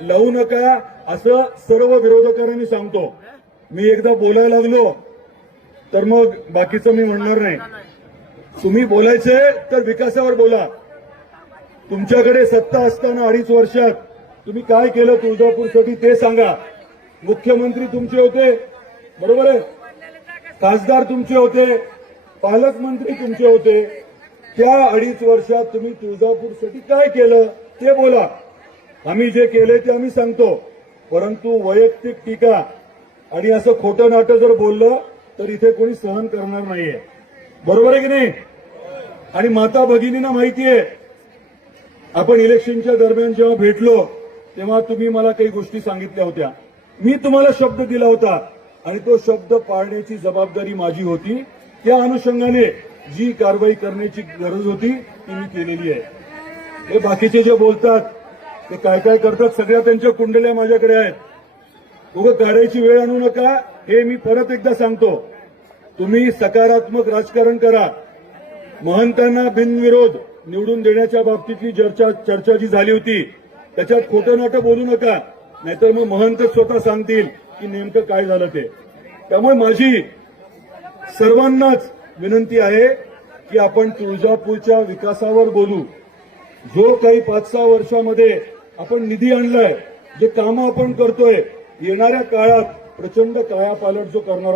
लावू नका असं सर्व विरोधकांनी सांगतो. मी एकदा बोलायला लागलो तर मग बाकीचं मी म्हणणार नाही. तुम्ही बोलायचे तर विकासावर बोला. तुमच्याकडे सत्ता असताना अडीच वर्षात तुम्ही काय केलं तुळजापूरसाठी ते सांगा. मुख्यमंत्री तुमचे होते बरोबर आहे? खासदार तुमचे होते पालकमंत्री तुमचे होते. त्या अडीच वर्षात तुम्ही तुळजापूरसाठी काय केलं ते बोला. आम्ही जे केले ते आम्ही सांगतो. परंतु वैयक्तिक टीका आणि असं खोटं नाटं जर बोललं तर इथे कोणी सहन करणार नाहीये. बरोबर आहे की नाही? आणि माता भगिनींना माहिती आहे आपण इलेक्शनच्या दरम्यान जेव्हा भेटलो तेव्हा तुम्ही मला काही गोष्टी सांगितल्या होत्या. मी तुम्हाला शब्द दिला होता आणि तो शब्द पाळण्याची जबाबदारी माझी होती. त्या अनुषंगाने जी कारवाई करण्याची गरज होती ती मी केलेली आहे. हे बाकीचे जे बोलतात ते काय काय करतात सगळ्या त्यांच्या कुंडल्या माझ्याकडे आहेत. उगं काढायची वेळ आणू नका हे मी परत एकदा सांगतो. तुम्ही सकारात्मक राजकारण करा. महंतांना बिनविरोध निवडून देण्याच्या बाबतीतली चर्चा चर्चा जी झाली होती त्याच्यात खोटं नाटं बोलू नका. नाहीतर मग महंत स्वतः सांगतील की नेमकं काय झालं ते. त्यामुळे माझी सर्वांनाच विनंती आहे की आपण तुळजापूरच्या विकासावर बोलू. जो काही पाच सहा वर्षामध्ये आपण निधी आणलाय जे कामं आपण करतोय येणाऱ्या काळात प्रचंड कायापालट जो करणार